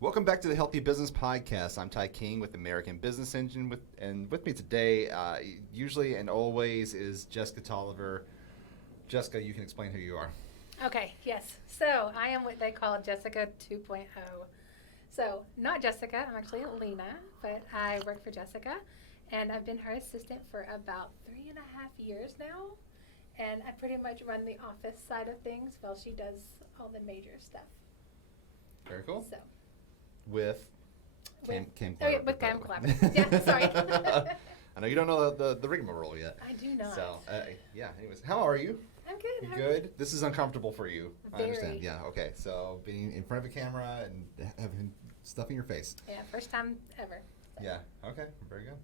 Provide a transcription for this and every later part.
Welcome back to the Healthy Business Podcast. I'm Ty King with American Business Engine, and with me today, usually and always, is Jessica Tolliver. Jessica, you can explain who you are. Okay, yes. So I am what they call Jessica 2.0. So not Jessica, I'm actually Lena, but I work for Jessica, and I've been her assistant for about 3.5 years now. And I pretty much run the office side of things while she does all the major stuff. Very cool. So. With Cam with Cam Clapper. Yeah, sorry. I know you don't know the rigmarole yet. I do not. So, yeah, anyways, how are you? I'm good. You good? This is uncomfortable for you. Very. I understand. Yeah, okay. So, being in front of a camera and having stuff in your face. Yeah, first time ever. So. Yeah, okay. Very good.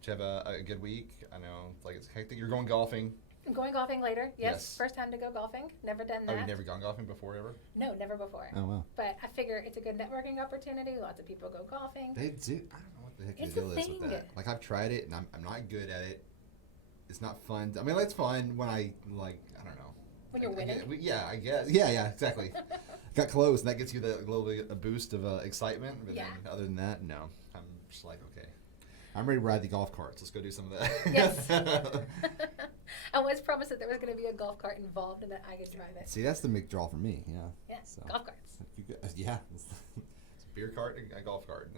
Did you have a good week? I know, like, it's hectic. You're going golfing. I'm going golfing later. Yes. First time to go golfing. Never done that. Oh, you've never gone golfing before ever? No, never before. Oh, wow. But I figure it's a good networking opportunity. Lots of people go golfing. They do. I don't know what the heck It's the deal a is with thing. that. Like, I've tried it, and I'm not good at it. It's not fun. I mean, it's fun when I don't know. When you're winning? Yeah, I guess. Yeah, exactly. Got close, and that gets you a little bit a boost of excitement. But then, other than that, no. I'm just like, okay. I'm ready to ride the golf carts. Let's go do some of that. Yes. I was promised that there was going to be a golf cart involved and that I could drive it. See, that's the big draw for me. Yeah. Yeah, so. Golf carts. Yeah. It's a beer cart and a golf cart.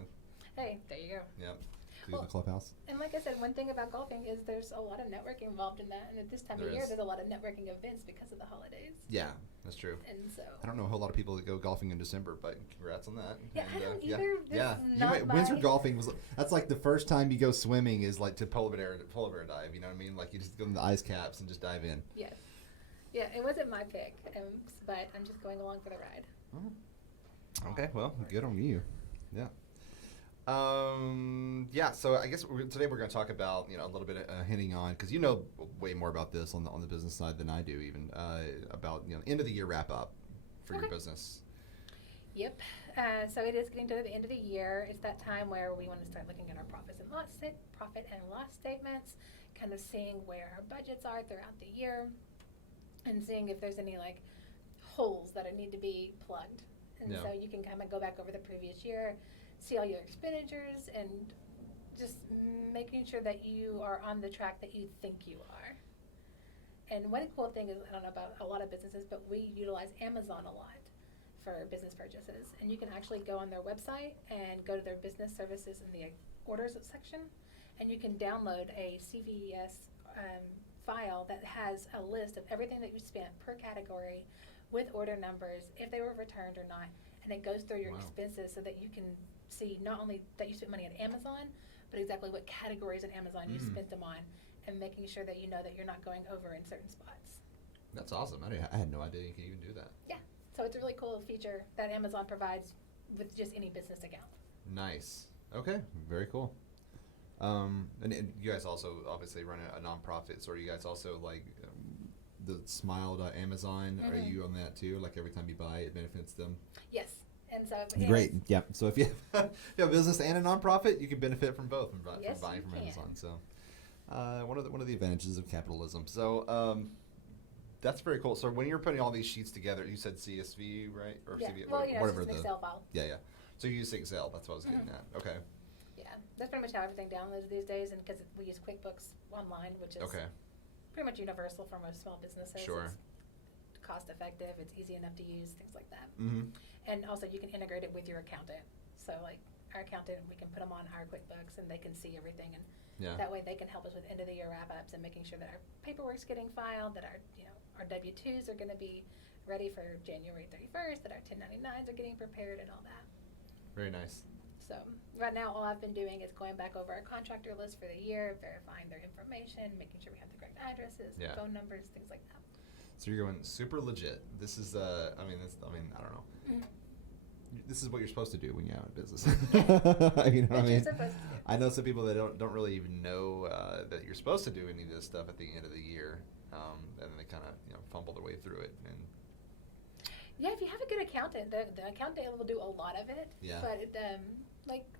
Hey, there you go. Yep. To the clubhouse. And like I said, one thing about golfing is there's a lot of networking involved in that. And at this time of year, there's a lot of networking events because of the holidays. Yeah, that's true. And so. I don't know a whole lot of people that go golfing in December, but congrats on that. Yeah, and, I don't either. Yeah. Winter golfing that's like the first time you go swimming is like to polar bear dive. You know what I mean? Like you just go in the ice caps and just dive in. Yes. Yeah, it wasn't my pick, but I'm just going along for the ride. Oh. Okay, well, good on you. Yeah. So I guess today we're going to talk about, a little bit hinting on, because you know way more about this on the business side than I do even, about, end of the year wrap up for your business. Yep. So it is getting to the end of the year. It's that time where we want to start looking at our profit and loss statements, kind of seeing where our budgets are throughout the year, and seeing if there's any like holes that need to be plugged. And so you can kind of go back over the previous year, see all your expenditures, and just making sure that you are on the track that you think you are. And one cool thing is, I don't know about a lot of businesses, but we utilize Amazon a lot for business purchases. And you can actually go on their website and go to their business services in the orders section, and you can download a CVS file that has a list of everything that you spent per category with order numbers, if they were returned or not, and it goes through your expenses so that you can see not only that you spent money at Amazon, but exactly what categories at Amazon you spent them on, and making sure that you know that you're not going over in certain spots. That's awesome. I had no idea you could even do that. Yeah. So it's a really cool feature that Amazon provides with just any business account. Nice. Okay. Very cool. And you guys also obviously run a nonprofit, so are you guys also like the Smile.Amazon? Are you on that too? Like every time you buy, it benefits them? Yes. And so great. Yeah. So if you have a business and a nonprofit, you can benefit from both from buying from Amazon. So one of the advantages of capitalism. So that's very cool. So when you're putting all these sheets together, you said CSV, right? Or CSV, whatever it's an Excel file. Yeah. So you use Excel. That's what I was getting at. Okay. Yeah, that's pretty much how everything downloads these days, and because we use QuickBooks Online, which is pretty much universal for most small businesses. Sure. It's cost effective. It's easy enough to use, things like that. Mm-hmm. And also, you can integrate it with your accountant. So, like our accountant, we can put them on our QuickBooks, and they can see everything, and that way they can help us with end of the year wrap ups and making sure that our paperwork's getting filed, that our our W-2s are going to be ready for January 31st, that our 1099s are getting prepared, and all that. Very nice. So right now, all I've been doing is going back over our contractor list for the year, verifying their information, making sure we have the correct addresses, phone numbers, things like that. So you're going super legit. This is, I don't know. Mm-hmm. This is what you're supposed to do when you're out in business. You know what I mean? I know some people that don't really even know that you're supposed to do any of this stuff at the end of the year, and then they kind of fumble their way through it. And yeah, if you have a good accountant, the accountant will do a lot of it. Yeah. But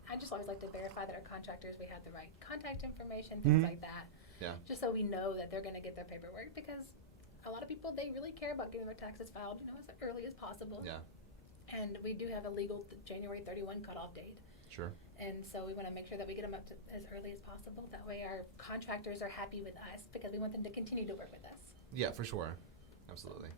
I just always like to verify that our contractors, we have the right contact information, things like that. Yeah. Just so we know that they're going to get their paperwork, because a lot of people, they really care about getting their taxes filed, as early as possible. Yeah. And we do have a legal January 31 cutoff date. Sure. And so we want to make sure that we get them up to as early as possible. That way our contractors are happy with us because we want them to continue to work with us. Yeah, for sure. Absolutely.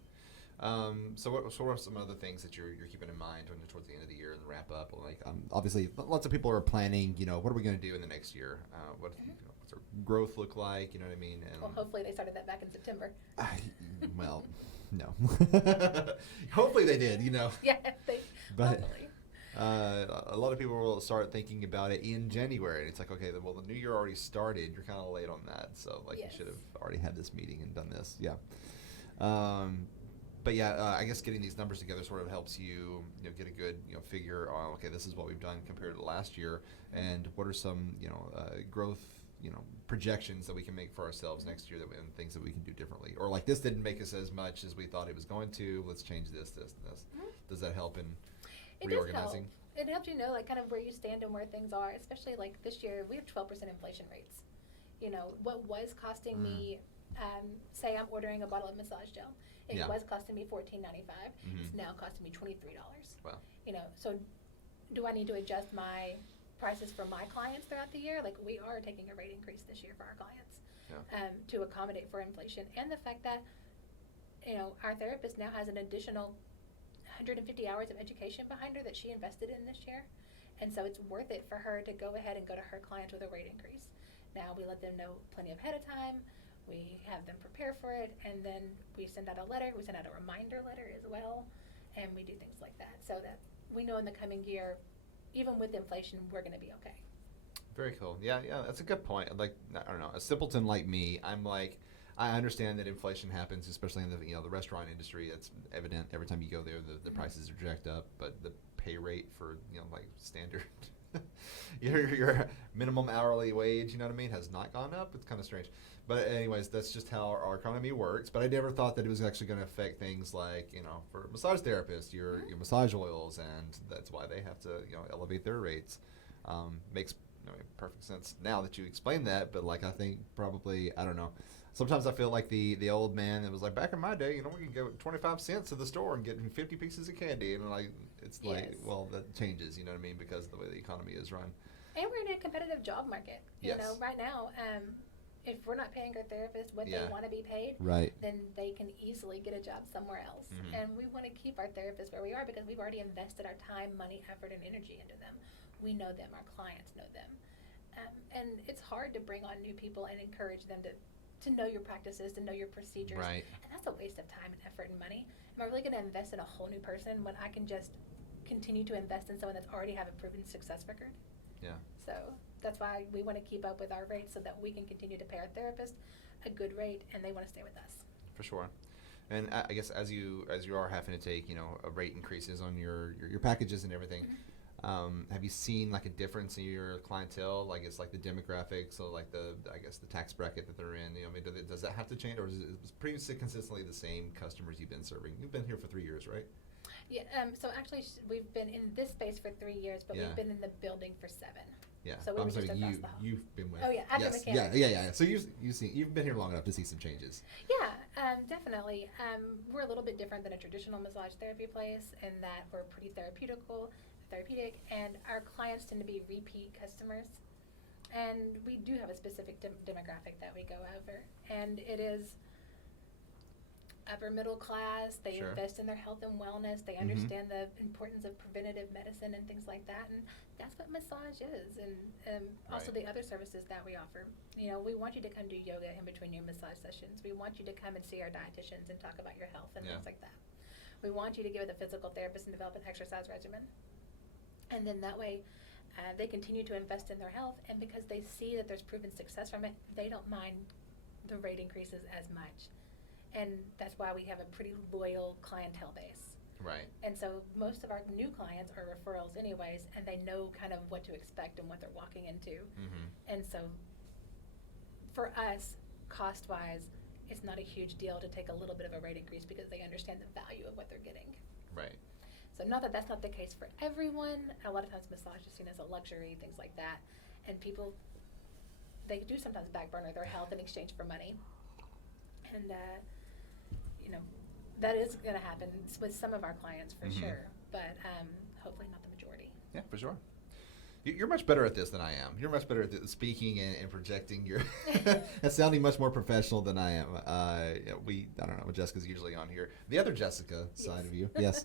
So what are some other things that you're keeping in mind towards the end of the year and the wrap up? Like, obviously, lots of people are planning, what are we going to do in the next year? What's our growth look like? You know what I mean? And Well, hopefully they started that back in September. Well, no. Hopefully they did, Yeah, But hopefully. a lot of people will start thinking about it in January, and it's like, okay, well, the new year already started. You're kind of late on that, so like Yes. you should have already had this meeting and done this. Yeah. But yeah, I guess getting these numbers together sort of helps you, get a good, figure on, okay, this is what we've done compared to last year, and what are some, growth, projections that we can make for ourselves next year and things that we can do differently. Or like, this didn't make us as much as we thought it was going to. Let's change this, and this. Mhm. Does that help in It reorganizing? does help. It helps like kind of where you stand and where things are, especially like this year we have 12% inflation rates. What was costing me, say I'm ordering a bottle of massage gel. It Yeah. was costing me $14.95. Mhm. It's now costing me $23. Wow. So do I need to adjust my prices for my clients throughout the year? Like, we are taking a rate increase this year for our clients, Yeah. to accommodate for inflation and the fact that, our therapist now has an additional 150 hours of education behind her that she invested in this year. And so it's worth it for her to go ahead and go to her clients with a rate increase. Now we let them know plenty ahead of time. We have them prepare for it, and then we send out a letter. We send out a reminder letter as well, and we do things like that so that we know in the coming year, even with inflation, we're going to be okay. Very cool. Yeah, that's a good point. Like, I don't know, a simpleton like me, I'm like, I understand that inflation happens, especially in the restaurant industry. It's evident every time you go there, the prices are jacked up, but the pay rate for like standard your minimum hourly wage, you know what I mean, has not gone up. It's kind of strange. But anyways, that's just how our economy works. But I never thought that it was actually going to affect things like, for massage therapists, your massage oils, and that's why they have to, elevate their rates. Makes perfect sense now that you explain that. But like, I think probably, I don't know. Sometimes I feel like the old man that was like, back in my day, we could go 25 cents to the store and get 50 pieces of candy. And like, it's Yes. like, well, that changes, you know what I mean, because of the way the economy is run. And we're in a competitive job market. Yes. Right now, if we're not paying our therapists what Yeah. they want to be paid, Right. then they can easily get a job somewhere else. Mhm. And we want to keep our therapists where we are because we've already invested our time, money, effort, and energy into them. We know them. Our clients know them. And it's hard to bring on new people and encourage them to know your practices, to know your procedures. Right. And that's a waste of time and effort and money. Am I really going to invest in a whole new person when I can just continue to invest in someone that's already have a proven success record? Yeah. So that's why we want to keep up with our rates so that we can continue to pay our therapist a good rate and they want to stay with us. For sure. And I guess as you are having to take, a rate increases on your packages and everything, have you seen like a difference in your clientele? Like, it's like the demographics, so like the tax bracket that they're in. Does that have to change, or is it pretty consistently the same customers you've been serving? You've been here for 3 years, right? Yeah. So actually, we've been in this space for 3 years, but Yeah. we've been in the building for 7. Yeah. So we I'm were just saying across the hall. you've been with. Oh, yeah, I've been yes. mechanic. Yeah. So you've been here long enough to see some changes. Yeah, definitely. We're a little bit different than a traditional massage therapy place in that we're pretty therapeutic, and our clients tend to be repeat customers. And we do have a specific demographic that we go over, and it is upper middle class. They Sure. invest in their health and wellness. They understand the importance of preventative medicine and things like that, and that's what massage is. And also Right. the other services that we offer. We want you to come do yoga in between your massage sessions. We want you to come and see our dietitians and talk about your health and Yeah. things like that. We want you to go with a physical therapist and develop an exercise regimen. And then that way, they continue to invest in their health, and because they see that there's proven success from it, they don't mind the rate increases as much. And that's why we have a pretty loyal clientele base. Right. And so most of our new clients are referrals anyways, and they know kind of what to expect and what they're walking into. Mm-hmm. And so for us, cost-wise, it's not a huge deal to take a little bit of a rate increase because they understand the value of what they're getting. Right. So not that that's not the case for everyone. A lot of times massage is seen as a luxury, things like that. And people, they do sometimes back burner their health in exchange for money. And, that is going to happen with some of our clients for sure. but hopefully not the majority. Yeah, for sure. You're much better at this than I am. You're much better at speaking and projecting your and sounding much more professional than I am. I don't know, Jessica's usually on here. The other Jessica side of you, yes.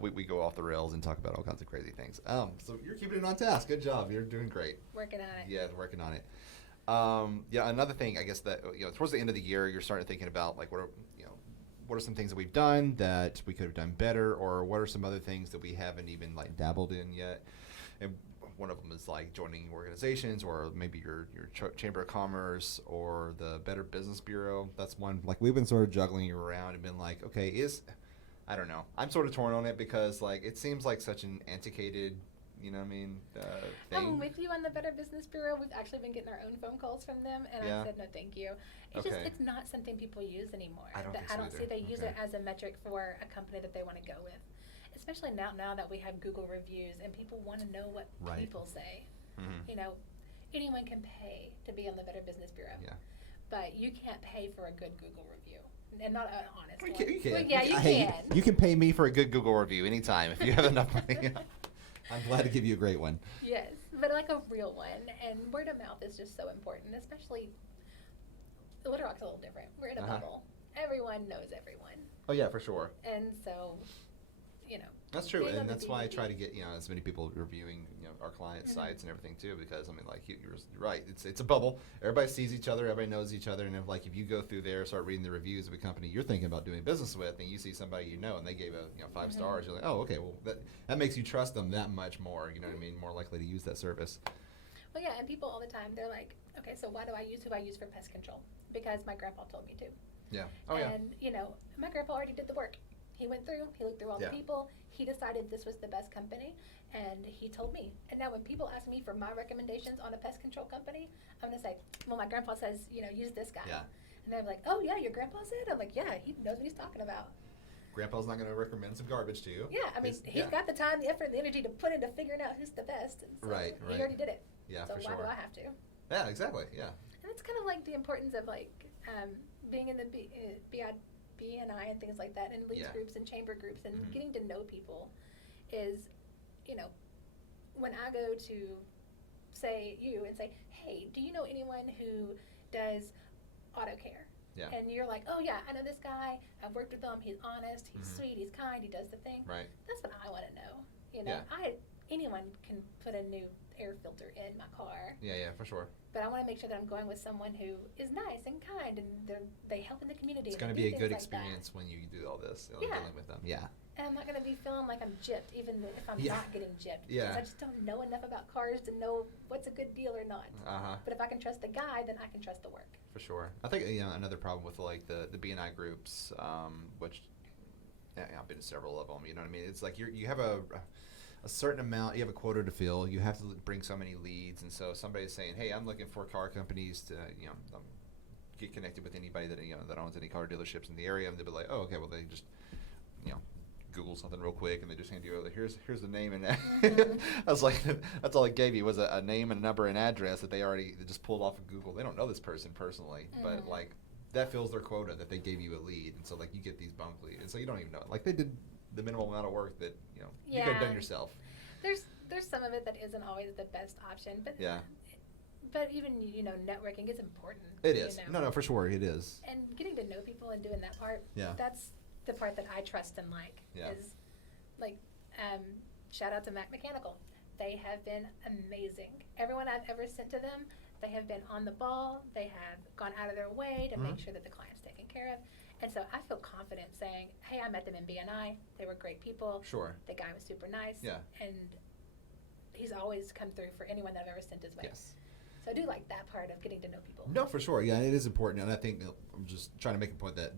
We go off the rails and talk about all kinds of crazy things. So you're keeping it on task. Good job. You're doing great. Working on it. Yeah, working on it. Yeah, another thing, I guess that towards the end of the year, you're starting thinking about like what are some things that we've done that we could have done better, or what are some other things that we haven't even like dabbled in yet. And one of them is like joining organizations, or maybe your chamber of commerce or the Better Business Bureau. That's one. Like we've been sort of juggling around and been like, okay, I don't know. I'm sort of torn on it because like it seems like such an antiquated, thing. I'm with you on the Better Business Bureau. We've actually been getting our own phone calls from them, and I said no, thank you. It's not something people use anymore. I don't see they use it as a metric for a company that they want to go with. Especially now that we have Google reviews and people want to know what people say. Mm-hmm. Anyone can pay to be on the Better Business Bureau. Yeah. But you can't pay for a good Google review. And not an honest one. You can. Well, yeah, you can. You can pay me for a good Google review anytime if you have enough money. I'm glad to give you a great one. Yes, but like a real one. And word of mouth is just so important, especially Little Rock's a little different. We're in a bubble. Everyone knows everyone. Oh, yeah, for sure. And so... That's true, and that's why I try to get as many people reviewing our client sites and everything too, because I mean, like you're right, it's a bubble. Everybody sees each other, everybody knows each other, and if you go through there, start reading the reviews of a company you're thinking about doing business with, and you see somebody and they gave a 5 stars, you're like, oh, okay, well that makes you trust them that much more. You know what I mean? More likely to use that service. Well, yeah, and people all the time they're like, okay, so why do I use who I use for pest control? Because my grandpa told me to. Yeah. Oh yeah. And my grandpa already did the work. He went through, he looked through all the people, he decided this was the best company, and he told me. And now when people ask me for my recommendations on a pest control company, I'm going to say, well, my grandpa says, use this guy. Yeah. And they're like, oh, yeah, your grandpa said? I'm like, yeah, he knows what he's talking about. Grandpa's not going to recommend some garbage to you. Yeah, I mean, he's got the time, the effort, the energy to put into figuring out who's the best. And so right. He already did it. Yeah, so for sure. why do I have to? Yeah, exactly, yeah. And it's kind of like the importance of, being in the BNI and things like that, and leads groups and chamber groups, and getting to know people is, when I go to say hey, do you know anyone who does auto care? Yeah. And you're like, oh yeah, I know this guy, I've worked with him, he's honest, he's sweet, he's kind, he does the thing. Right. That's what I want to know. Anyone can put a new air filter in my car. Yeah, for sure. But I want to make sure that I'm going with someone who is nice and kind, and they help in the community. It's going to be a good experience when you do all this, dealing with them. Yeah. And I'm not going to be feeling like I'm gypped, even if I'm not getting gypped. Yeah. Because I just don't know enough about cars to know what's a good deal or not. But if I can trust the guy, then I can trust the work. For sure. I think another problem with like the BNI groups, which I've been to several of them. You know what I mean? It's like you have a certain amount, you have a quota to fill, you have to bring so many leads, and so somebody's saying, hey, I'm looking for car companies to, get connected with anybody that, that owns any car dealerships in the area, and they'll be like, oh, okay, well, they just, Google something real quick, and they just hand you over, here's the name and that. I was like, that's all it gave you was a name and a number and address that they just pulled off of Google. They don't know this person personally, but, like, that fills their quota that they gave you a lead, and so, like, you get these bunk leads, and so you don't even know it. Like, they did the minimal amount of work that you could have done yourself. There's some of it that isn't always the best option, but but even networking is important. It is. No, for sure it is. And getting to know people and doing that part, that's the part that I trust and like. Is like shout out to Mac Mechanical. They have been amazing. Everyone I've ever sent to them, they have been on the ball. They have gone out of their way to make sure that the client's taken care of. And so I feel confident saying, hey, I met them in BNI. They were great people. Sure. The guy was super nice. Yeah. And he's always come through for anyone that I've ever sent his way. Yes. So I do like that part of getting to know people. No, for sure. Yeah, it is important. And I think I'm just trying to make a point that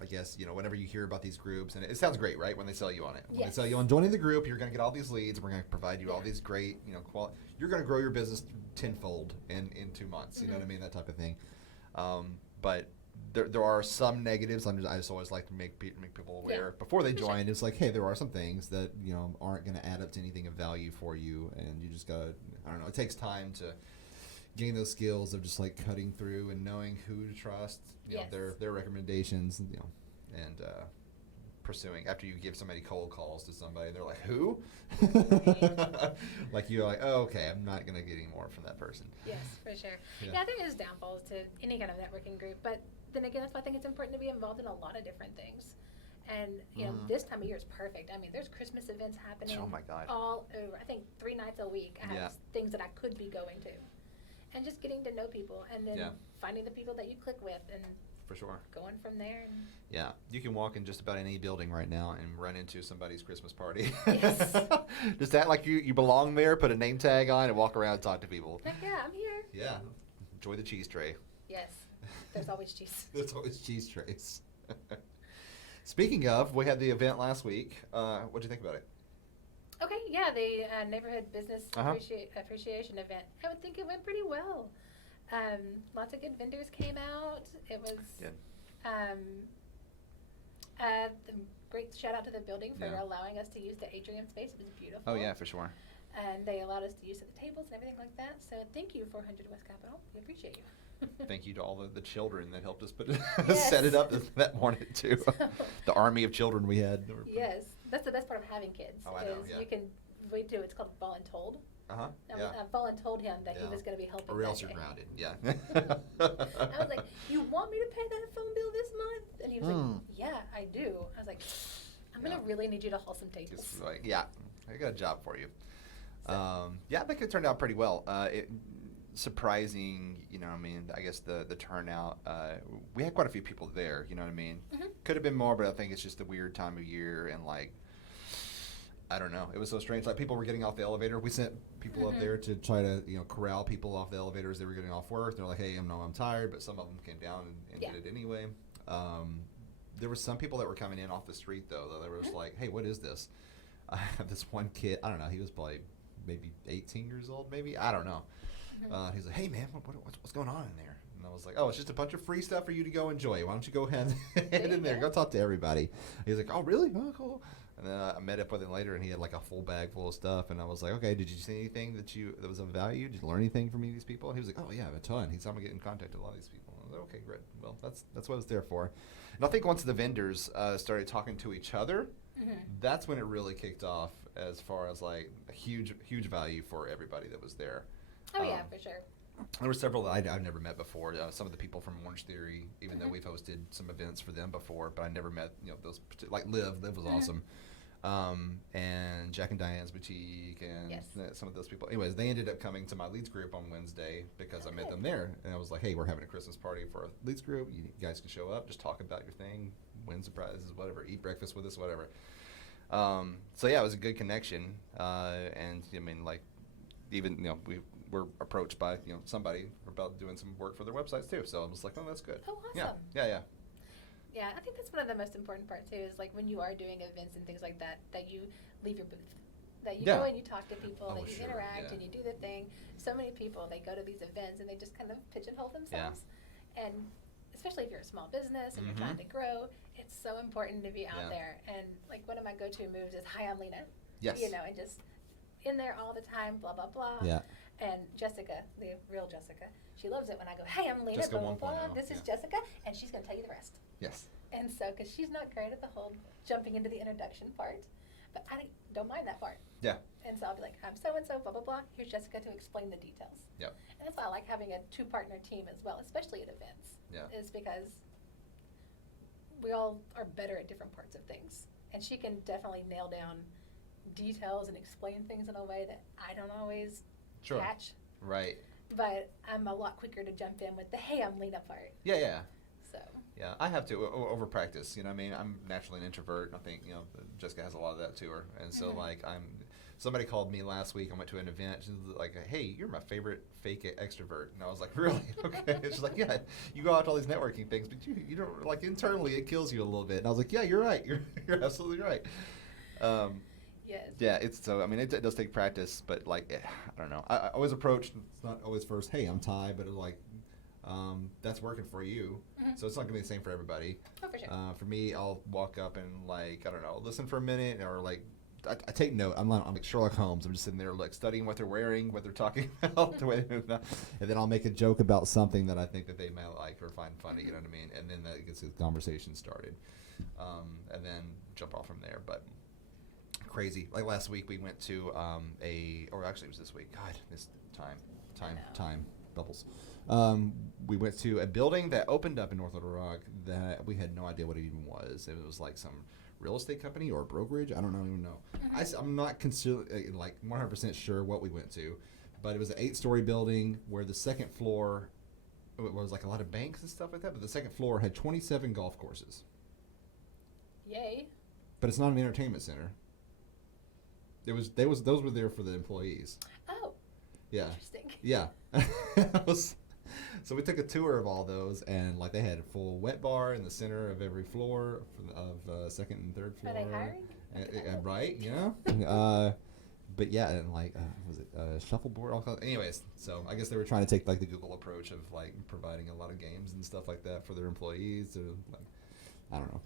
I guess, whenever you hear about these groups, and it sounds great, right, when they sell you on it. When they sell you on joining the group, you're going to get all these leads, and we're going to provide you all these great, you're going to grow your business tenfold in 2 months. You know what I mean? That type of thing. But there are some negatives. I just always like to make people aware before they join. It's like, hey, there are some things that aren't going to add up to anything of value for you, and you just gotta, I don't know. It takes time to gain those skills of just like cutting through and knowing who to trust. Their recommendations. And pursuing after you give somebody cold calls to somebody. They're like, who? Like you're like, oh, okay, I'm not gonna get any more from that person. Yes, for sure. Yeah. Yeah, there is downfalls to any kind of networking group, but then again, that's why I think it's important to be involved in a lot of different things. And you know, this time of year is perfect. I mean, there's Christmas events happening. Oh my God. All over. I think 3 nights a week. I have things that I could be going to, and just getting to know people, and then finding the people that you click with, and for sure going from there. And yeah, you can walk in just about any building right now and run into somebody's Christmas party. Yes. Just act like you belong there, put a name tag on, and walk around and talk to people. Like, yeah, I'm here. Yeah, enjoy the cheese tray. Yes, there's always cheese. There's always cheese trays. Speaking of, we had the event last week. What'd you think about it? Okay, yeah, the neighborhood business appreciation event. I would think it went pretty well. Lots of good vendors came out. It was good. The great shout out to the building for allowing us to use the atrium space. It was beautiful. Oh yeah, for sure. And they allowed us to use the tables and everything like that. So thank you, 400 West Capitol. We appreciate you. Thank you to all the children that helped us set it up that morning too. So, the army of children we had. Yes, that's the best part of having kids. Oh, I know, you can wait to. It's called voluntold. Yeah. I voluntold him that he was going to be helping. Or else you're grounded. Yeah. I was like, "You want me to pay that phone bill this month?" And he was like, "Yeah, I do." I was like, "I'm going to really need you to haul some tables." Just like, yeah, I got a job for you. So. Yeah, I think it turned out pretty well. Surprising, you know what I mean, I guess the turnout, we had quite a few people there, you know what I mean? Could have been more, but I think it's just a weird time of year, and like, I don't know, it was so strange. Like, people were getting off the elevator. We sent people up there to try to, you know, corral people off the elevators. They were getting off work. They're like, hey, I'm tired, but some of them came down and did it anyway. There were some people that were coming in off the street, though. They were just like, hey, what is this? I have this one kid, I don't know, he was probably maybe 18 years old, maybe, I don't know. He's like, hey man, what's going on in there? And I was like, oh, it's just a bunch of free stuff for you to go enjoy. Why don't you go ahead head in there, go talk to everybody. He's like, oh really? Oh, cool. And then I met up with him later, and he had like a full bag full of stuff. And I was like, okay, did you see anything that was of value? Did you learn anything from any of these people? And he was like, oh yeah, a ton. He's I'm gonna get in contact with a lot of these people. I was like, okay, great. Well, that's what it's there for. And I think once the vendors started talking to each other, that's when it really kicked off, as far as like a huge value for everybody that was there. Oh yeah, for sure. There were several that I've never met before. Some of the people from Orange Theory, even though we've hosted some events for them before, but I never met, you know, those like Liv was awesome, and Jack and Diane's Boutique, and some of those people. Anyways, they ended up coming to my leads group on Wednesday because I met them there, and I was like, hey, we're having a Christmas party for our leads group. You guys can show up, just talk about your thing, win surprises, whatever, eat breakfast with us, whatever. So yeah, it was a good connection, and I mean, like, even, you know, we were approached by, you know, somebody about doing some work for their websites too. So I was like, oh, that's good. Oh, awesome. Yeah. Yeah, I think that's one of the most important parts too, is like when you are doing events and things like that, that you leave your booth. That you go and you talk to people, that you interact and you do the thing. So many people, they go to these events and they just kind of pigeonhole themselves. And especially if you're a small business and you're trying to grow, it's so important to be out there. And like one of my go-to moves is, hi, I'm Lena. Yes. You know, and just in there all the time, blah, blah, blah. Yeah. And Jessica, the real Jessica, she loves it when I go, hey, I'm Lena, Jessica blah, blah, blah. 1.0, This is Jessica, and she's going to tell you the rest. Yes. And so, because she's not great at the whole jumping into the introduction part, but I don't mind that part. Yeah. And so I'll be like, I'm so-and-so, blah, blah, blah. Here's Jessica to explain the details. Yep. And that's why I like having a two-partner team as well, especially at events. Yeah. Is because we all are better at different parts of things. And she can definitely nail down details and explain things in a way that I don't always catch. Right. But I'm a lot quicker to jump in with the, hey, I'm Lena part. Yeah. So. Yeah, I have to over practice. You know what I mean? I'm naturally an introvert, and I think, you know, Jessica has a lot of that to her. And so, like, somebody called me last week. I went to an event. She's like, hey, you're my favorite fake extrovert. And I was like, really? Okay. She's like, yeah, you go out to all these networking things, but you don't, like, internally it kills you a little bit. And I was like, yeah, you're right. You're absolutely right. Yes. Yeah, it's so, I mean, it does take practice, but like, I don't know. I always approach, it's not always first, hey, I'm Ty, but like, that's working for you. So it's not gonna be the same for everybody. Oh, for sure. For me, I'll walk up and like, I don't know, listen for a minute, or like, I take note. I'm like Sherlock Holmes. I'm just sitting there like studying what they're wearing, what they're talking about, and then I'll make a joke about something that I think that they might like or find funny. You know what I mean? And then that gets the conversation started. and then jump off from there. But crazy. Like last week, we went to or actually it was this week. God, this time bubbles. We went to a building that opened up in North Little Rock that we had no idea what it even was. It was like some real estate company or brokerage. I don't even know. I'm not like 100% sure what we went to, but it was an 8-story building where the second floor was like a lot of banks and stuff like that. But the second floor had 27 golf courses. Yay! But it's not an entertainment center. Those were there for the employees. Oh. Yeah. Interesting. Yeah. So we took a tour of all those, and like they had a full wet bar in the center of every floor of second and third floor. Are they hiring? Right? Yeah. But yeah, and like was it shuffleboard? Anyways, so I guess they were trying to take like the Google approach of like providing a lot of games and stuff like that for their employees. Or like, I don't know.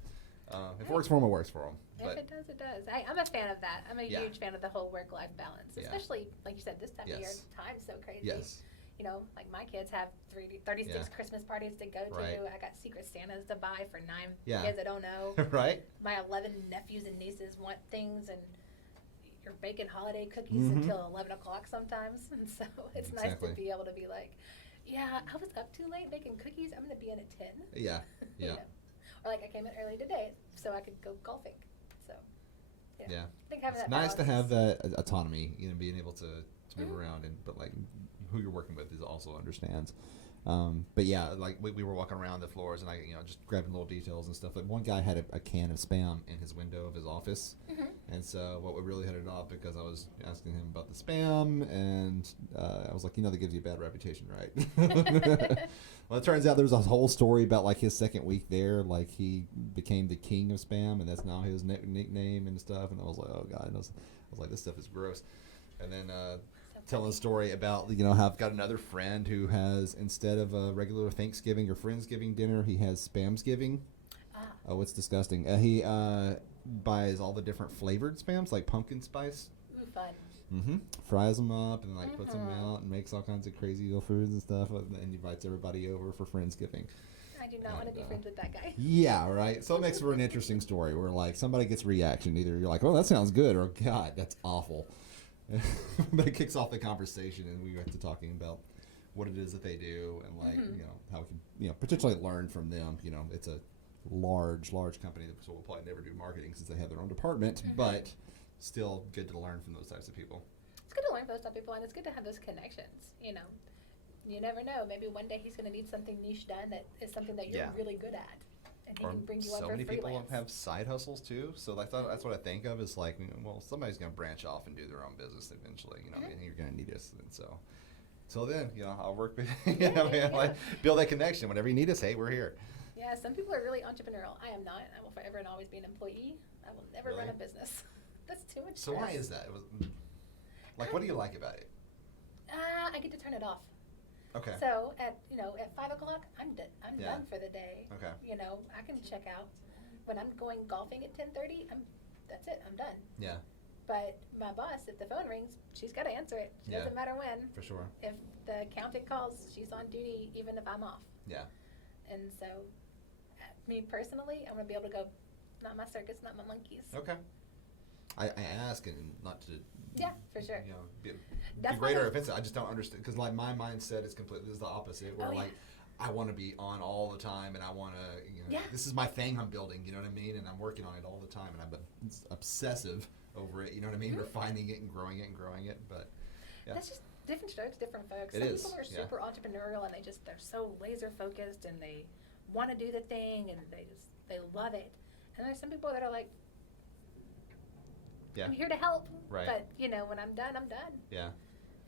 If it works for them, it works for them. If it does, it does. I'm a fan of that. I'm a huge fan of the whole work-life balance, especially like you said, this time of year, time's so crazy. Yes. You know, like my kids have 36 Christmas parties to go to. Right. I got Secret Santas to buy for 9 kids I don't know. Right. My 11 nephews and nieces want things, and you're baking holiday cookies until 11 o'clock sometimes. And so it's nice to be able to be like, yeah, I was up too late baking cookies. I'm going to be in at 10. Yeah. Yeah. You know? Or like I came in early today so I could go golfing. So, yeah. I think having it's that nice to have balance that autonomy, being able to move around, but like who you're working with is also understands. But yeah, like we were walking around the floors, and I just grabbing little details and stuff. Like one guy had a can of Spam in his window of his office, and so what we really hit it off because I was asking him about the Spam, and I was like, that gives you a bad reputation, right? Well, it turns out there's a whole story about like his second week there, like he became the king of Spam, and that's now his nickname and stuff. And I was like, oh god, I was like, this stuff is gross. And then telling a story about how I've got another friend who has, instead of a regular Thanksgiving or Friendsgiving dinner, he has Spamsgiving. Oh, it's disgusting. He buys all the different flavored Spams, like pumpkin spice. Ooh, fun. Fries them up and like puts them out and makes all kinds of crazy little foods and stuff, and invites everybody over for Friendsgiving. I do not want to be friends with that guy. Yeah, right. So it makes for an interesting story where like somebody gets a reaction. Either you're like, oh, that sounds good, or God, that's awful. But it kicks off the conversation, and we get to talking about what it is that they do, and like how we can potentially learn from them. It's a large company, so we'll probably never do marketing since they have their own department, but still good to learn from those types of people. It's good to learn from those types of people, and it's good to have those connections. You never know. Maybe one day he's going to need something niche done that is something that you're really good at. And he can bring you on for freelance. So many people have side hustles too. So like that's what I think of is like, well, somebody's going to branch off and do their own business eventually. I mean, you're going to need us, and so till then, I'll work with like build that connection. Whenever you need us, hey, we're here. Yeah, some people are really entrepreneurial. I am not. I will forever and always be an employee. I will never run a business. That's too much stress. So why is that? What do you like about it? I get to turn it off. Okay. So at 5 o'clock, I'm done. I'm done for the day. Okay. I can check out. When I'm going golfing at 10:30, that's it. I'm done. Yeah. But my boss, if the phone rings, she's got to answer it. It doesn't matter when. For sure. If the accountant calls, she's on duty even if I'm off. Yeah. And so, me personally, I'm gonna be able to go. Not my circus, not my monkeys. Okay. I ask, and not to. Yeah, for sure. Be great or offensive. I just don't understand because like my mindset is completely the opposite. Where I want to be on all the time, and I want to. This is my thing I'm building. You know what I mean? And I'm working on it all the time, and I'm obsessive over it. You know what I mean? Refining it and growing it. But that's just different strokes, different folks. Some people are super entrepreneurial, and they're so laser focused, and they want to do the thing, and they love it. And there's some people that are like, I'm here to help, but when I'm done, I'm done. Yeah.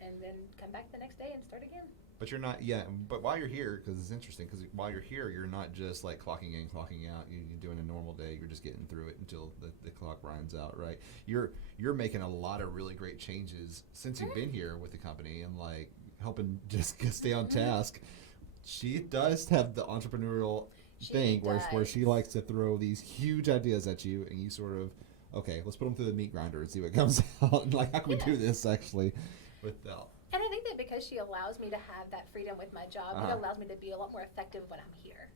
And then come back the next day and start again. But you're not, but while you're here, because it's interesting, because while you're here, you're not just like clocking in, clocking out. You're doing a normal day. You're just getting through it until the clock runs out, right? You're making a lot of really great changes since you've been here with the company and like helping just stay on task. She does have the entrepreneurial thing where she likes to throw these huge ideas at you, and you sort of, okay, let's put them through the meat grinder and see what comes out. And like, how can we do this actually without And I think that because she allows me to have that freedom with my job, it allows me to be a lot more effective when I'm here.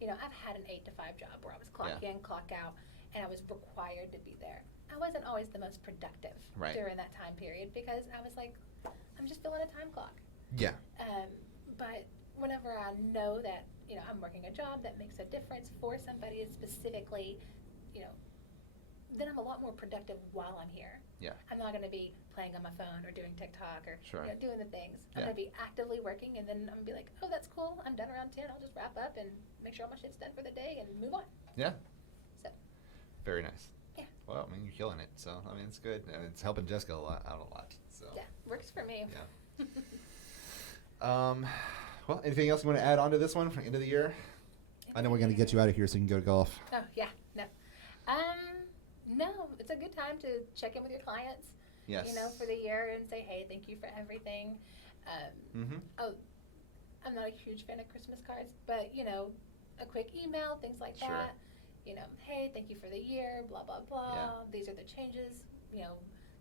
You know, I've had an 8 to 5 job where I was clock in, clock out, and I was required to be there. I wasn't always the most productive during that time period because I was like, I'm just filling a time clock. Yeah. But whenever I know that, you know, I'm working a job that makes a difference for somebody specifically, you know, then I'm a lot more productive while I'm here. Yeah. I'm not going to be playing on my phone or doing TikTok or Sure. you know, doing the things. I'm going to be actively working, and then I'm going to be like, oh, that's cool. I'm done around 10. I'll just wrap up and make sure all my shit's done for the day and move on. Yeah. So. Very nice. Yeah. Well, I mean, you're killing it. So, I mean, it's good. And it's helping Jessica out a lot. So. Yeah. Works for me. Yeah. Well, anything else you want to add on to this one for end of the year? I know we're going to get you out of here so you can go to golf. Oh, yeah. No. No, it's a good time to check in with your clients. Yes. You know, for the year and say, hey, thank you for everything. Oh, I'm not a huge fan of Christmas cards, but, you know, a quick email, things like that. You know, hey, thank you for the year, blah, blah, blah. Yeah. These are the changes. You know,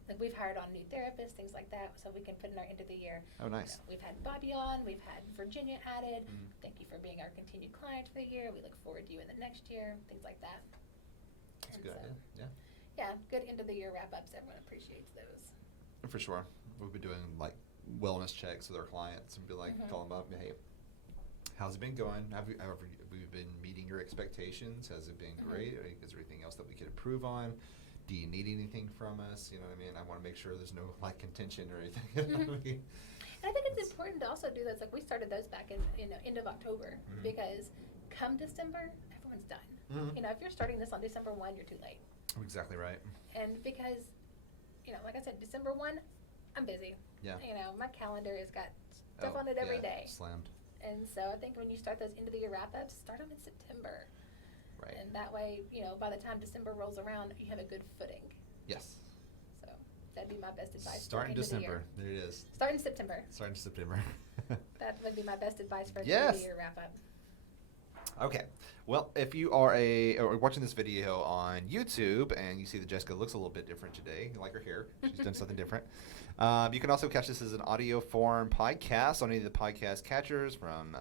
like we've hired on new therapists, things like that, so we can put in our end of the year. Oh, nice. You know, we've had Bobby on, we've had Virginia added. Thank you for being our continued client for the year. We look forward to you in the next year, things like that. That's And good. so, Yeah. yeah, good end of the year wrap ups. Everyone appreciates those. For sure. We've been doing like wellness checks with our clients and be like, calling them up, hey, how's it been going? Have we been meeting your expectations? Has it been great? Is there anything else that we could improve on? Do you need anything from us? You know what I mean? I want to make sure there's no like contention or anything. You know what I mean? And I think it's important to also do those. Like we started those back in end of October because come December, everyone's done. You know, if you're starting this on December 1, you're too late. Exactly right. And because, you know, like I said, December 1, I'm busy. Yeah. You know, my calendar has got stuff on it every day. Slammed. And so I think when you start those end of the year wrap ups, start them in September. Right. And that way, you know, by the time December rolls around, you have a good footing. Yes. So that'd be my best advice. Start in for end of the December. year. There it is. Start in September. Start in September. That would be my best advice for the Yes. end of the year wrap up. Okay. Well, if you are or watching this video on YouTube and you see that Jessica looks a little bit different today, you like her hair, she's done something different. You can also catch this as an audio form podcast on any of the podcast catchers from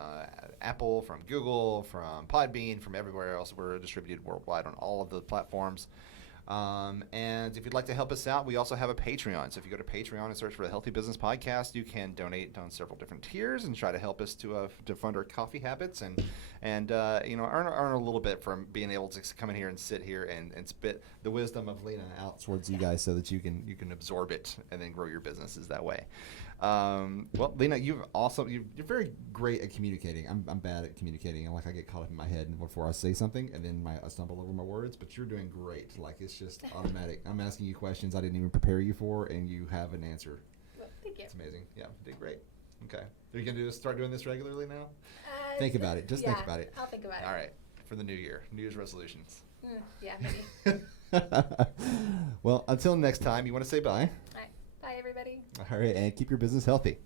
Apple, from Google, from Podbean, from everywhere else. We're distributed worldwide on all of the platforms. And if you'd like to help us out, we also have a Patreon. So if you go to Patreon and search for the Healthy Business Podcast, you can donate on several different tiers and try to help us to fund our coffee habits and you know, earn a little bit from being able to come in here and sit here and spit the wisdom of Lena out towards you guys so that you can absorb it and then grow your businesses that way. Well, Lena, you're very great at communicating. I'm bad at communicating. I get caught up in my head before I say something, and then I stumble over my words. But you're doing great. Like it's just automatic. I'm asking you questions I didn't even prepare you for, and you have an answer. Well, thank you. It's amazing. Yeah, you did great. Okay, are you gonna start doing this regularly now? Think about it. Just think about it. I'll think about it. All right, for the new year, New Year's resolutions. Yeah, maybe. Well, until next time, you want to say bye? All right. Bye, everybody. All right, and keep your business healthy.